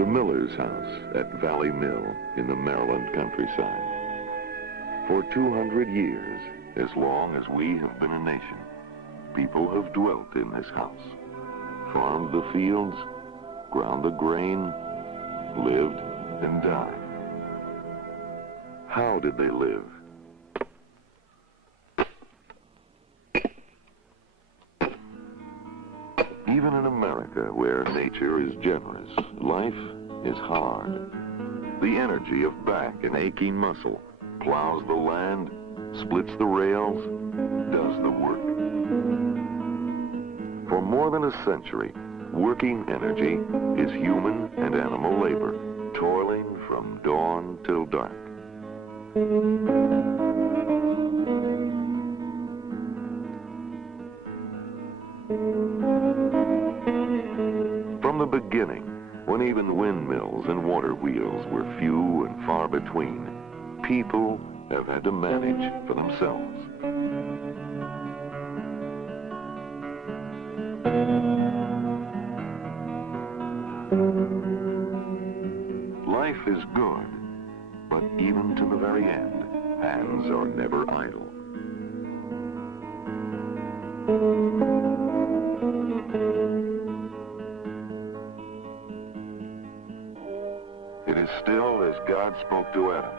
the miller's house at Valley Mill in the Maryland countryside. For 200 years, as long as we have been a nation, people have dwelt in this house, farmed the fields, ground the grain, lived and died. How did they live? Even in America, where nature is generous, life is hard. The energy of back and aching muscle plows the land, splits the rails, does the work. For more than a century, working energy is human and animal labor, toiling from dawn till dark. From the beginning, when even windmills and water wheels were few and far between, people have had to manage for themselves. Life is good, but even to the very end, hands are never idle. It is still as God spoke to Adam,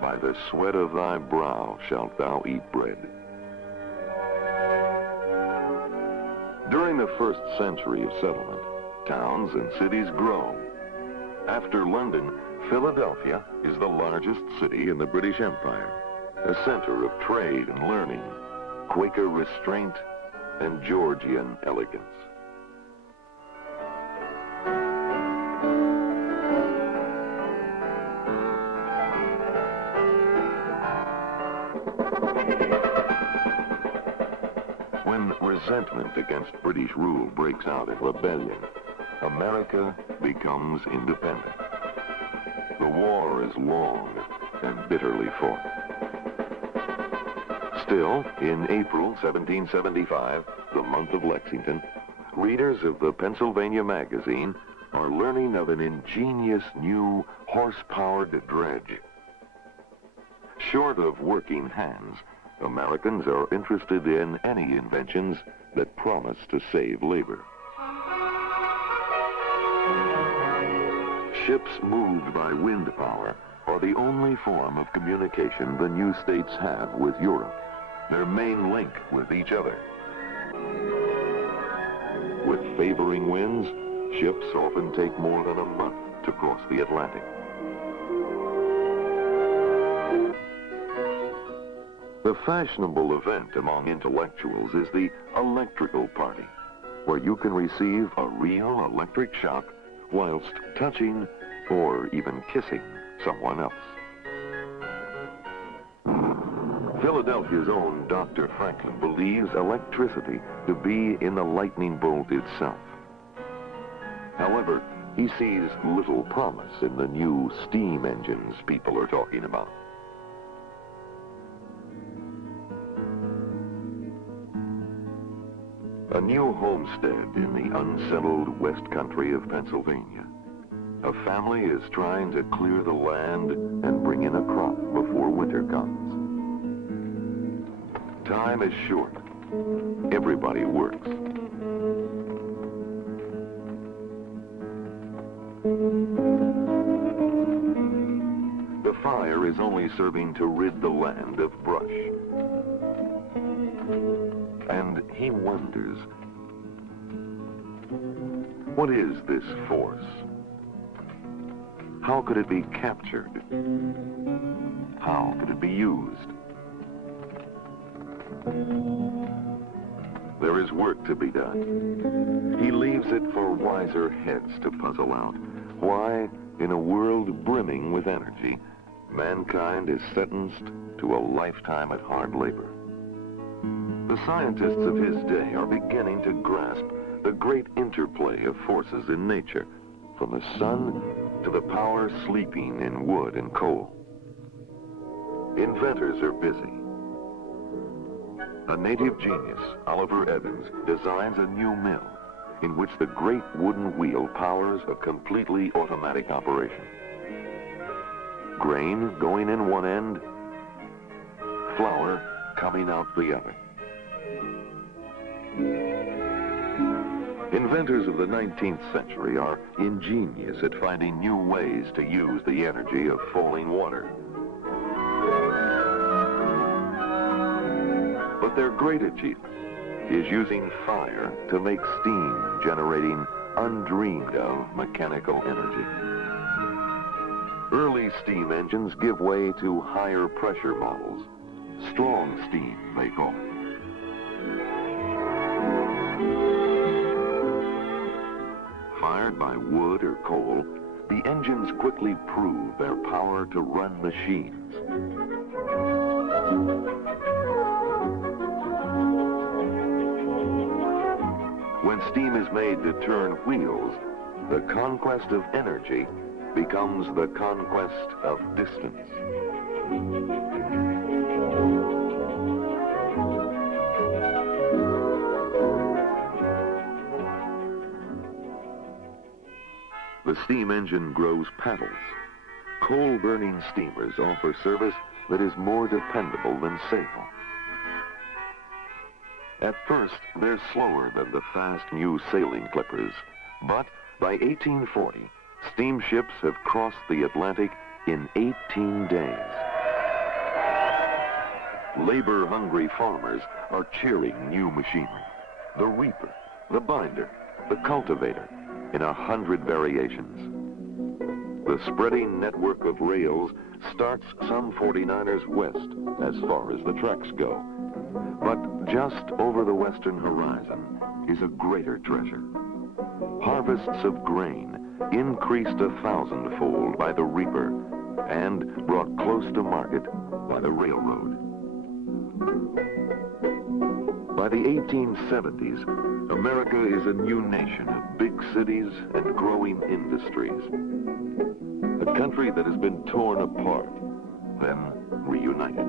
"By the sweat of thy brow shalt thou eat bread." During the first century of settlement, towns and cities grow. After London, Philadelphia is the largest city in the British Empire, a center of trade and learning, Quaker restraint, and Georgian elegance. When resentment against British rule breaks out in rebellion, America becomes independent. The war is long and bitterly fought. Still, in April 1775, the month of Lexington, readers of the Pennsylvania magazine are learning of an ingenious new horse-powered dredge. Short of working hands, Americans are interested in any inventions that promise to save labor. Ships moved by wind power are the only form of communication the new states have with Europe, their main link with each other. With favoring winds, ships often take more than a month to cross the Atlantic. The fashionable event among intellectuals is the electrical party, where you can receive a real electric shock whilst touching or even kissing someone else. Philadelphia's own Dr. Franklin believes electricity to be in the lightning bolt itself. However, he sees little promise in the new steam engines people are talking about. A new homestead in the unsettled west country of Pennsylvania. A family is trying to clear the land and bring in a crop before winter comes. Time is short. Everybody works. The fire is only serving to rid the land of brush. And he wonders, what is this force? How could it be captured? How could it be used? There is work to be done. He leaves it for wiser heads to puzzle out why, in a world brimming with energy, mankind is sentenced to a lifetime at hard labor. The scientists of his day are beginning to grasp the great interplay of forces in nature, from the sun to the power sleeping in wood and coal. Inventors are busy. A native genius, Oliver Evans, designs a new mill. in which the great wooden wheel powers a completely automatic operation. Grain going in one end, flour coming out the other. Inventors of the 19th century are ingenious at finding new ways to use the energy of falling water. But their great achievement is using fire to make steam, generating undreamed of mechanical energy. Early steam engines give way to higher pressure models. Strong steam, they call it. Fired by wood or coal, the engines quickly prove their power to run machines. When steam is made to turn wheels, the conquest of energy becomes the conquest of distance. The steam engine grows paddles. Coal-burning steamers offer service that is more dependable than sail. At first, they're slower than the fast new sailing clippers, but by 1840, steamships have crossed the Atlantic in 18 days. Labor-hungry farmers are cheering new machinery. The reaper, the binder, the cultivator, in 100 variations. The spreading network of rails starts some 49ers west as far as the tracks go. But just over the western horizon is a greater treasure. Harvests of grain increased 1,000-fold by the reaper and brought close to market by the railroad. By the 1870s, America is a new nation of big cities and growing industries. A country that has been torn apart, then reunited.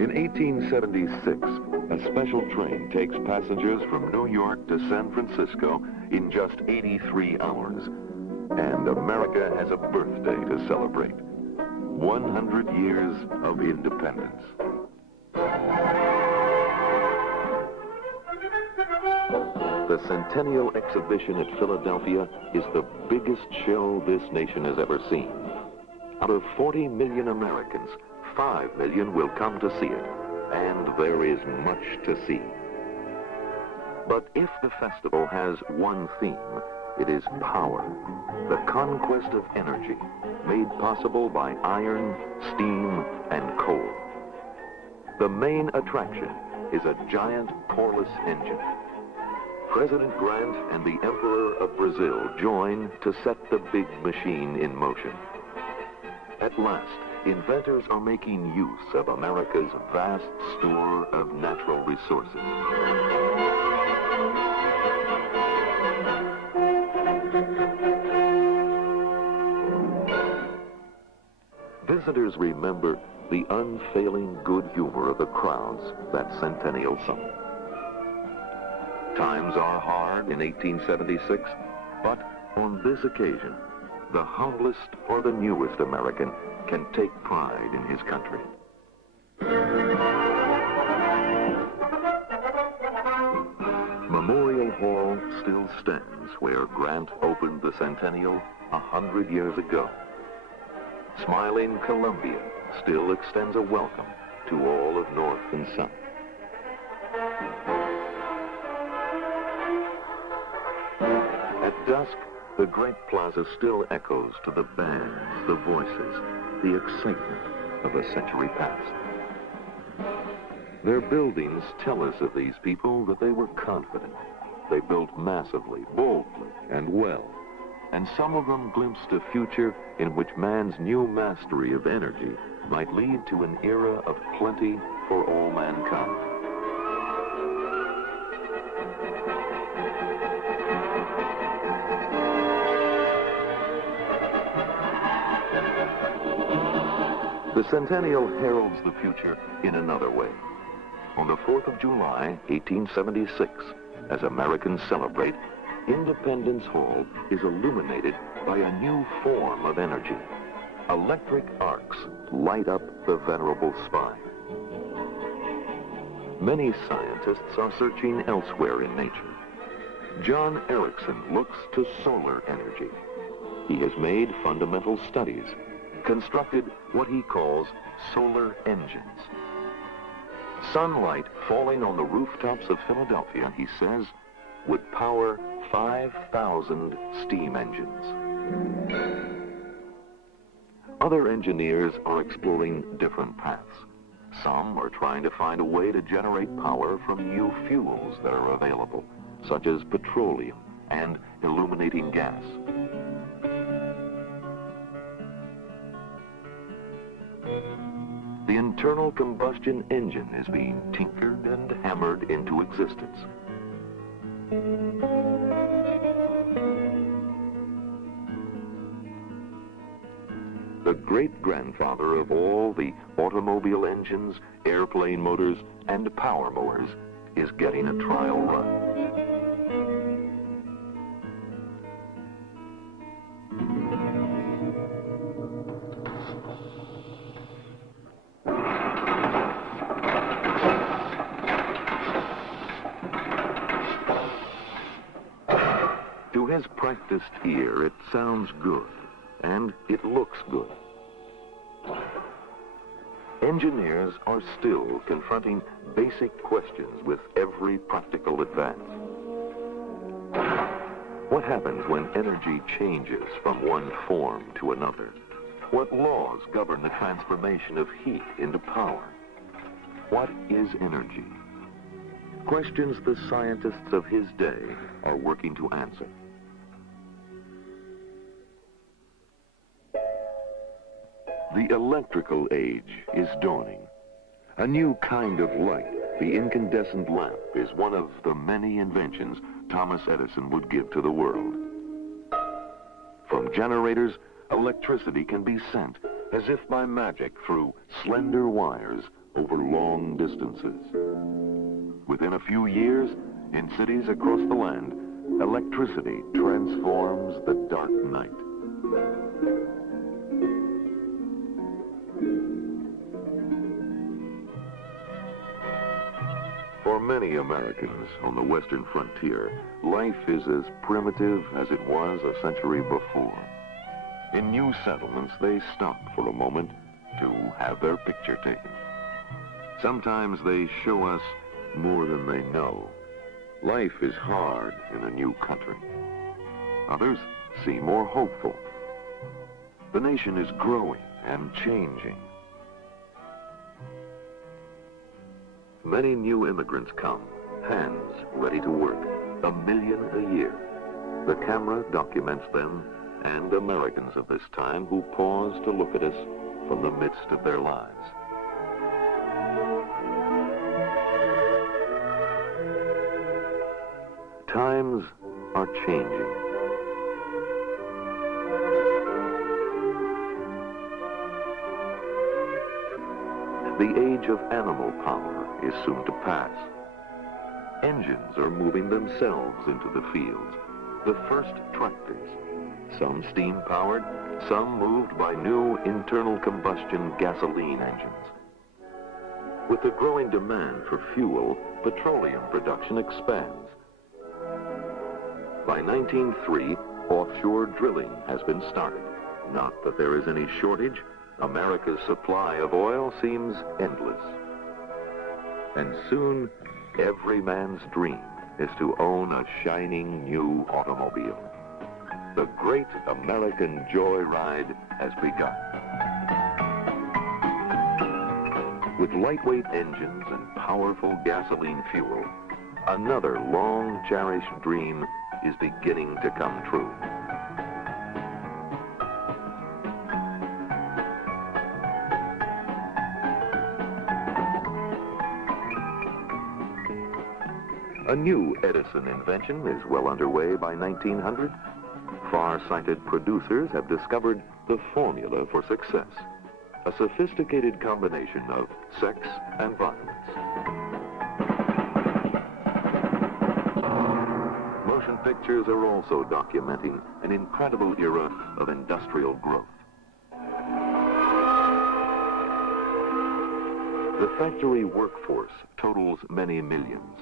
In 1876, a special train takes passengers from New York to San Francisco in just 83 hours. And America has a birthday to celebrate. 100 years of independence. The Centennial Exhibition at Philadelphia is the biggest show this nation has ever seen. Out of 40 million Americans, 5 million will come to see it, and there is much to see. But if the festival has one theme, it is power, the conquest of energy, made possible by iron, steam, and coal. The main attraction is a giant coreless engine. President Grant and the Emperor of Brazil join to set the big machine in motion. At last, inventors are making use of America's vast store of natural resources. Visitors remember the unfailing good humor of the crowds that Centennial summer. Times are hard in 1876, but on this occasion, the humblest or the newest American can take pride in his country. Memorial Hall still stands where Grant opened the Centennial 100 years ago. Smiling Columbia still extends a welcome to all of North and South. At dusk, the great plaza still echoes to the bands, the voices, the excitement of a century past. Their buildings tell us of these people that they were confident. They built massively, boldly, and well. And some of them glimpsed a future in which man's new mastery of energy might lead to an era of plenty for all mankind. The Centennial heralds the future in another way. On the 4th of July, 1876, As Americans celebrate, Independence Hall is illuminated by a new form of energy. Electric arcs light up the venerable spire. Many scientists are searching elsewhere in nature. John Erickson looks to solar energy. He has made fundamental studies, constructed what he calls solar engines. Sunlight falling on the rooftops of Philadelphia, he says, would power 5,000 steam engines. Other engineers are exploring different paths. Some are trying to find a way to generate power from new fuels that are available, such as petroleum and illuminating gas. The internal combustion engine is being tinkered and hammered into existence. The great-grandfather of all the automobile engines, airplane motors, and power mowers is getting a trial run. To his practiced ear, it sounds good, and it looks good. Engineers are still confronting basic questions with every practical advance. What happens when energy changes from one form to another? What laws govern the transformation of heat into power? What is energy? Questions the scientists of his day are working to answer. The electrical age is dawning. A new kind of light, the incandescent lamp, is one of the many inventions Thomas Edison would give to the world. From generators, electricity can be sent, as if by magic, through slender wires over long distances. Within a few years, in cities across the land, electricity transforms the dark night. For many Americans on the western frontier, life is as primitive as it was a century before. In new settlements, they stop for a moment to have their picture taken. Sometimes they show us more than they know. Life is hard in a new country. Others seem more hopeful. The nation is growing and changing. Many new immigrants come, hands ready to work, 1 million a year. The camera documents them and Americans of this time who pause to look at us from the midst of their lives. Times are changing. The age of animal power is soon to pass. Engines are moving themselves into the fields. The first tractors, some steam-powered, some moved by new internal combustion gasoline engines. With the growing demand for fuel, petroleum production expands. By 1903, offshore drilling has been started. Not that there is any shortage. America's supply of oil seems endless. And soon, every man's dream is to own a shining new automobile. The great American joyride has begun. With lightweight engines and powerful gasoline fuel, another long-cherished dream is beginning to come true. A new Edison invention is well underway by 1900. Far-sighted producers have discovered the formula for success, a sophisticated combination of sex and violence. motion pictures are also documenting an incredible era of industrial growth. The factory workforce totals many millions,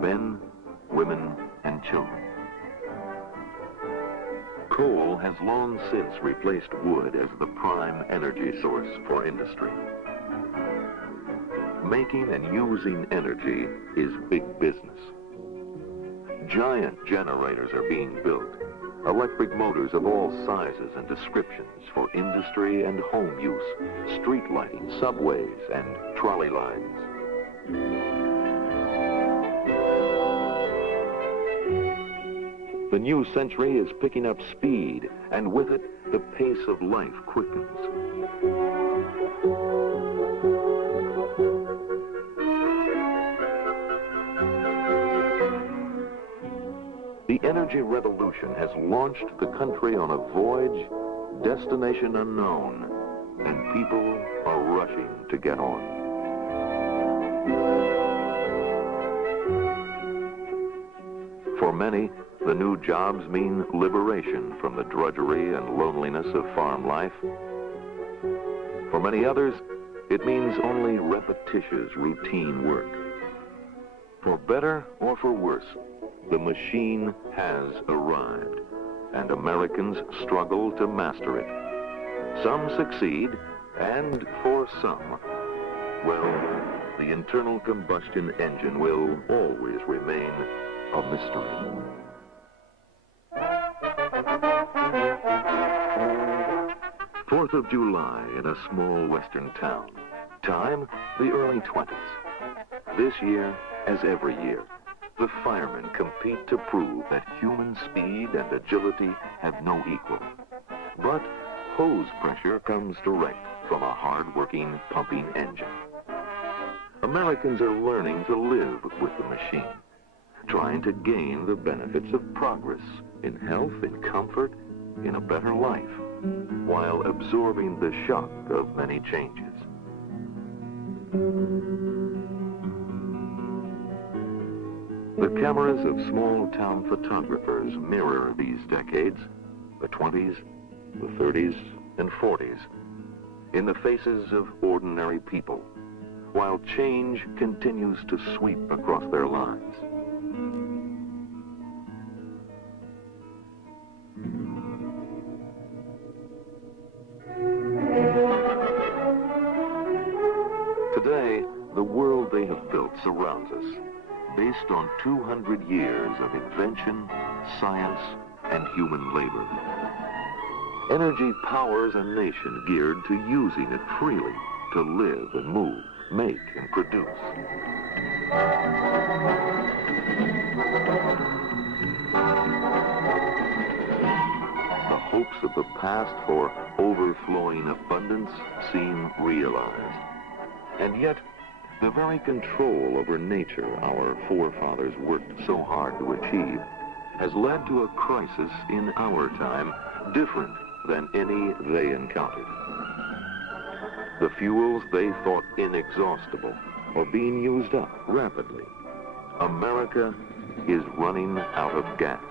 men, women, and children. Coal has long since replaced wood as the prime energy source for industry. Making and using energy is big business. Giant generators are being built, electric motors of all sizes and descriptions for industry and home use, street lighting, subways, and trolley lines. The new century is picking up speed, and with it, the pace of life quickens. The energy revolution has launched the country on a voyage, destination unknown, and people are rushing to get on. For many, the new jobs mean liberation from the drudgery and loneliness of farm life. For many others, it means only repetitious, routine work. For better or for worse, the machine has arrived, and Americans struggle to master it. Some succeed, and for some, well, the internal combustion engine will always remain a mystery. 4th of July in a small western town. Time, the early 20s. This year, as every year, the firemen compete to prove that human speed and agility have no equal. But hose pressure comes direct from a hard-working pumping engine. Americans are learning to live with the machine, trying to gain the benefits of progress in health, in comfort, in a better life, while absorbing the shock of many changes. The cameras of small-town photographers mirror these decades, the 20s, the 30s, and 40s, in the faces of ordinary people, while change continues to sweep across their lives. Today, the world they have built surrounds us, based on 200 years of invention, science, and human labor. Energy powers a nation geared to using it freely to live and move, make and produce. The hopes of the past for overflowing abundance seem realized. And yet, the very control over nature our forefathers worked so hard to achieve has led to a crisis in our time different than any they encountered. The fuels they thought inexhaustible are being used up rapidly. America is running out of gas,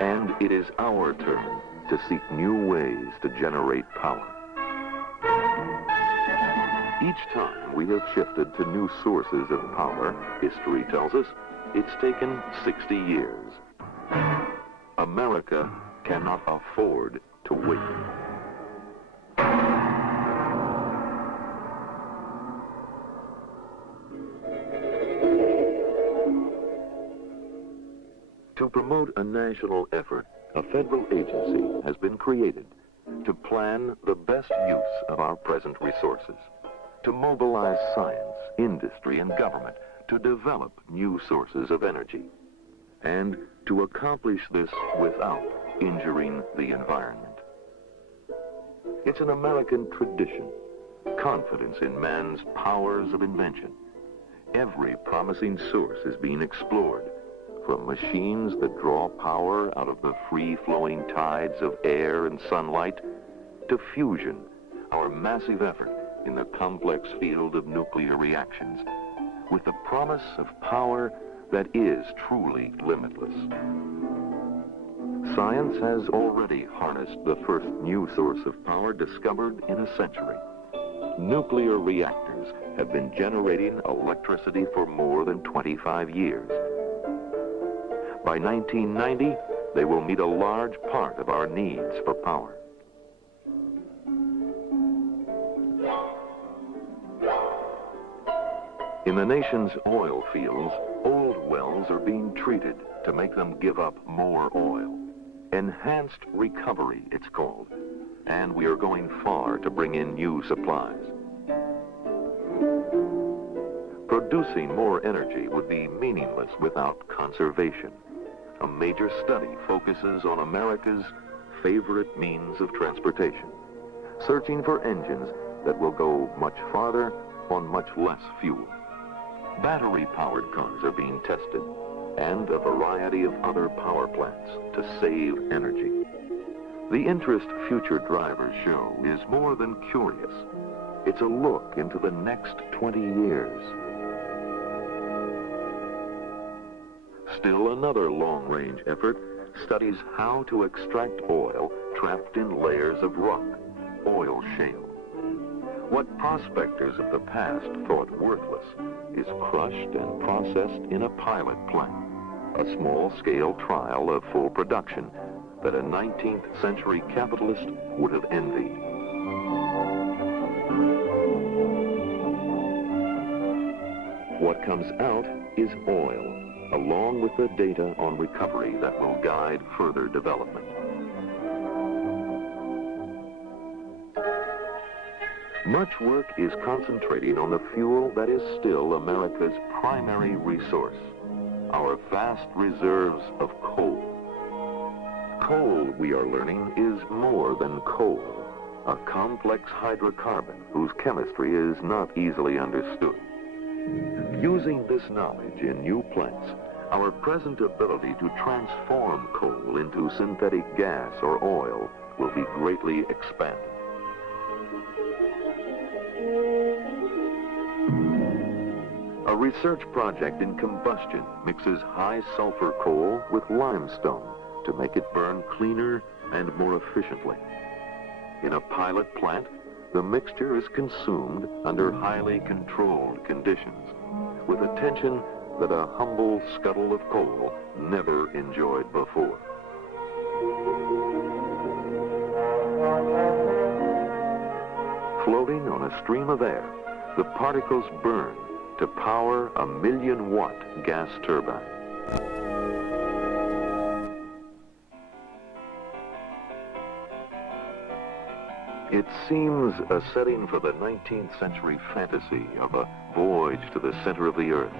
and it is our turn to seek new ways to generate power. Each time we have shifted to new sources of power, history tells us, it's taken 60 years. America cannot afford to wait. To promote a national effort, a federal agency has been created to plan the best use of our present resources, to mobilize science, industry, and government to develop new sources of energy, and to accomplish this without injuring the environment. It's an American tradition, confidence in man's powers of invention. Every promising source is being explored, from machines that draw power out of the free-flowing tides of air and sunlight, to fusion, our massive effort in the complex field of nuclear reactions, with the promise of power that is truly limitless. Science has already harnessed the first new source of power discovered in a century. Nuclear reactors have been generating electricity for more than 25 years. By 1990, they will meet a large part of our needs for power. In the nation's oil fields, old wells are being treated to make them give up more oil. Enhanced recovery, it's called. And we are going far to bring in new supplies. Producing more energy would be meaningless without conservation. A major study focuses on America's favorite means of transportation, searching for engines that will go much farther on much less fuel. Battery-powered cars are being tested, and a variety of other power plants to save energy. The interest future drivers show is more than curious. It's a look into the next 20 years. Still another long-range effort studies how to extract oil trapped in layers of rock, oil shale. What prospectors of the past thought worthless is crushed and processed in a pilot plant, a small-scale trial of full production that a 19th century capitalist would have envied. What comes out is oil, along with the data on recovery that will guide further development. Much work is concentrating on the fuel that is still America's primary resource, our vast reserves of coal. Coal, we are learning, is more than coal, a complex hydrocarbon whose chemistry is not easily understood. Using this knowledge in new plants, our present ability to transform coal into synthetic gas or oil will be greatly expanded. A research project in combustion mixes high sulfur coal with limestone to make it burn cleaner and more efficiently. In a pilot plant, the mixture is consumed under highly controlled conditions, with a tension that a humble scuttle of coal never enjoyed before. Floating on a stream of air, the particles burn to power a 1,000,000-watt gas turbine. It seems a setting for the 19th century fantasy of a voyage to the center of the earth.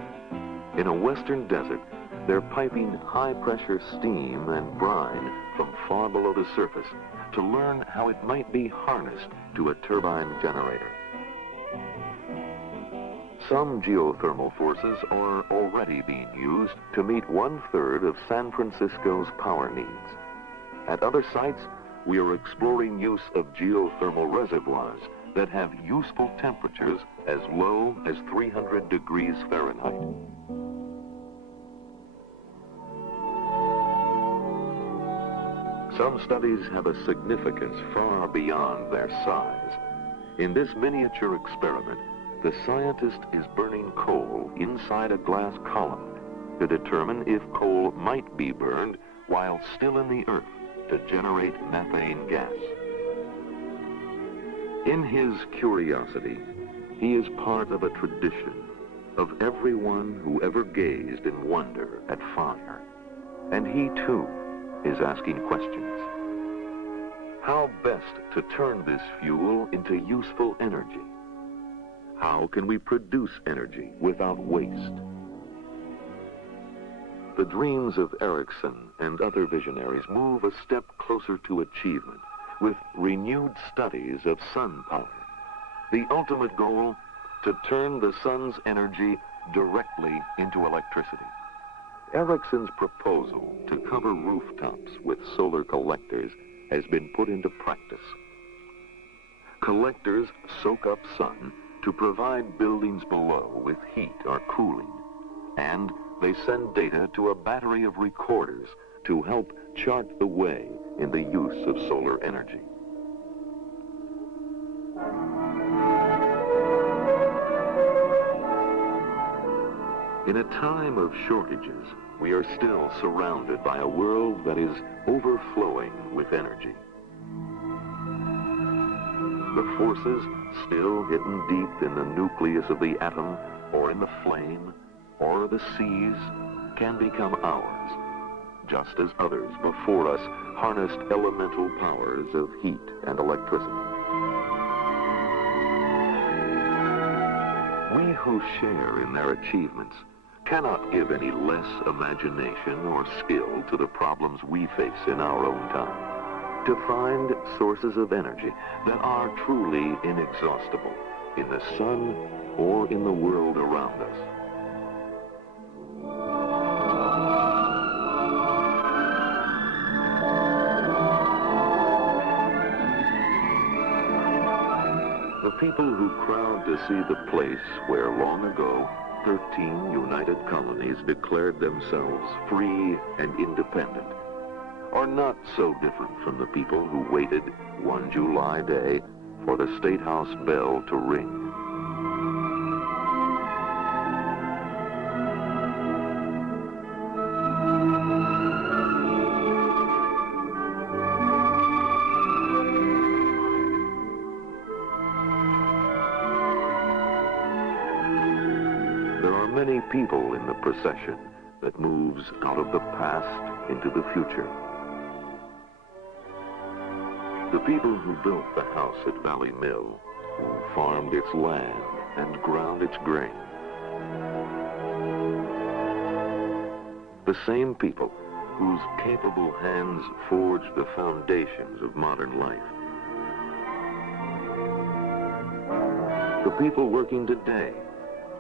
In a western desert, they're piping high-pressure steam and brine from far below the surface to learn how it might be harnessed to a turbine generator. Some geothermal forces are already being used to meet 1/3 of San Francisco's power needs. At other sites, we are exploring use of geothermal reservoirs that have useful temperatures as low as 300 degrees Fahrenheit. Some studies have a significance far beyond their size. In this miniature experiment, the scientist is burning coal inside a glass column to determine if coal might be burned while still in the earth to generate methane gas. In his curiosity, he is part of a tradition of everyone who ever gazed in wonder at fire. And he, too, is asking questions. How best to turn this fuel into useful energy? How can we produce energy without waste? The dreams of Ericsson and other visionaries move a step closer to achievement with renewed studies of sun power. The ultimate goal, to turn the sun's energy directly into electricity. Ericsson's proposal to cover rooftops with solar collectors has been put into practice. Collectors soak up sun to provide buildings below with heat or cooling, and They send data to a battery of recorders to help chart the way in the use of solar energy. In a time of shortages, we are still surrounded by a world that is overflowing with energy. The forces still hidden deep in the nucleus of the atom, or in the flame, or the seas, can become ours, just as others before us harnessed elemental powers of heat and electricity. We who share in their achievements cannot give any less imagination or skill to the problems we face in our own time. To find sources of energy that are truly inexhaustible in the sun or in the world around us. The people who crowd to see the place where long ago 13 united colonies declared themselves free and independent are not so different from the people who waited one July day for the State House bell to ring. There are many people in the procession that moves out of the past into the future. The people who built the house at Valley Mill, who farmed its land and ground its grain. The same people whose capable hands forged the foundations of modern life. The people working today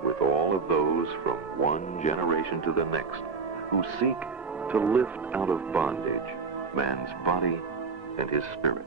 with all of those from one generation to the next who seek to lift out of bondage man's body and his spirit.